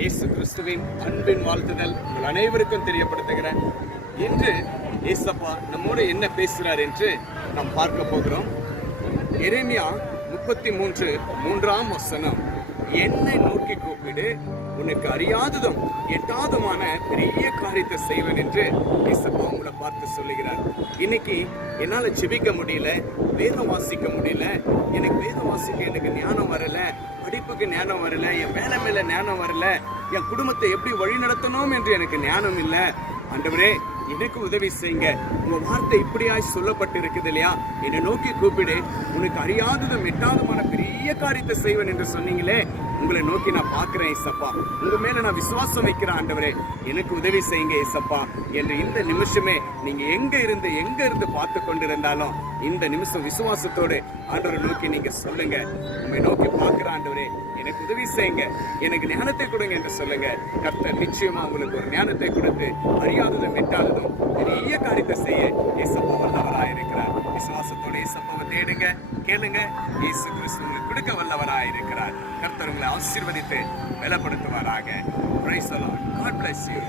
இயேசு கிறிஸ்துவின் அன்பின் வாழ்த்துதல் உங்கள் அனைவருக்கும் தெரியப்படுத்துகிறேன். இன்று ஏசப்பா நம்மோடு என்ன பேசுகிறார் என்று நாம் பார்க்க போகிறோம். எரேமியா 33:3 என்னை நோக்கி கூப்பிடு, உனக்கு அறியாததும் எட்டாததுமான பெரிய காரியத்தை செய்வேன் என்று ஏசப்பா உங்களை பார்த்து சொல்லுகிறார். இன்னைக்கு என்னால ஜெபிக்க முடியல, வேதம் வாசிக்க முடியல, எனக்கு வேதம் வாசிக்க எனக்கு ஞானம் வரல, படிப்புக்கு ஞானம் வரல, என் வேலை மேல ஞானம் வரல, என் குடும்பத்தை எப்படி வழி நடத்தணும் என்று எனக்கு ஞானம் இல்லை. ஆண்டவரே, எனக்கு உதவி செய்யுங்க. உங்க வார்த்தை இப்படியாய் சொல்லப்பட்டு இருக்குது இல்லையா? என்னை நோக்கி கூப்பிடு, உனக்கு அறியாததும் எட்டாததுமான பெரிய காரியத்தை செய்வேன் என்று சொன்னீங்களே, உங்களை நோக்கி நான் பார்க்கிறேன் ஏசப்பா. உங்க மேல நான் விசுவாசம் வைக்கிறேன் ஆண்டவரே, எனக்கு உதவி செய்யுங்க ஏசப்பா என்று இந்த நிமிஷமே நீங்க எங்க இருந்து பார்த்து கொண்டிருந்தாலும் இந்த நிமிஷம் விசுவாசத்தோடு ஆண்டவரை நோக்கி நீங்க சொல்லுங்க. உண்மை நோக்கி பார்க்கிற ஆண்டவரே, எனக்கு உதவி செய்யுங்க, எனக்கு ஞானத்தை கொடுங்க என்று சொல்லுங்க. கர்த்தர் நிச்சயமா உங்களுக்கு ஒரு ஞானத்தை கொடுத்து அறியாததும் எட்டாததும் பெரிய காரியத்தை செய்ய ஏசப்பா வல்லவராய் இருக்கிறார். விசுவாசத்தோடு ஏசப்பாவை தேடுங்க, கேளுங்க. இயேசு கிறிஸ்து உங்களுக்கு கொடுக்க வல்லவராய் இருக்கிறார். கர்த்தர் உங்களை ஆசீர்வதித்து பலப்படுத்துவாராக. Praise the Lord. God bless you.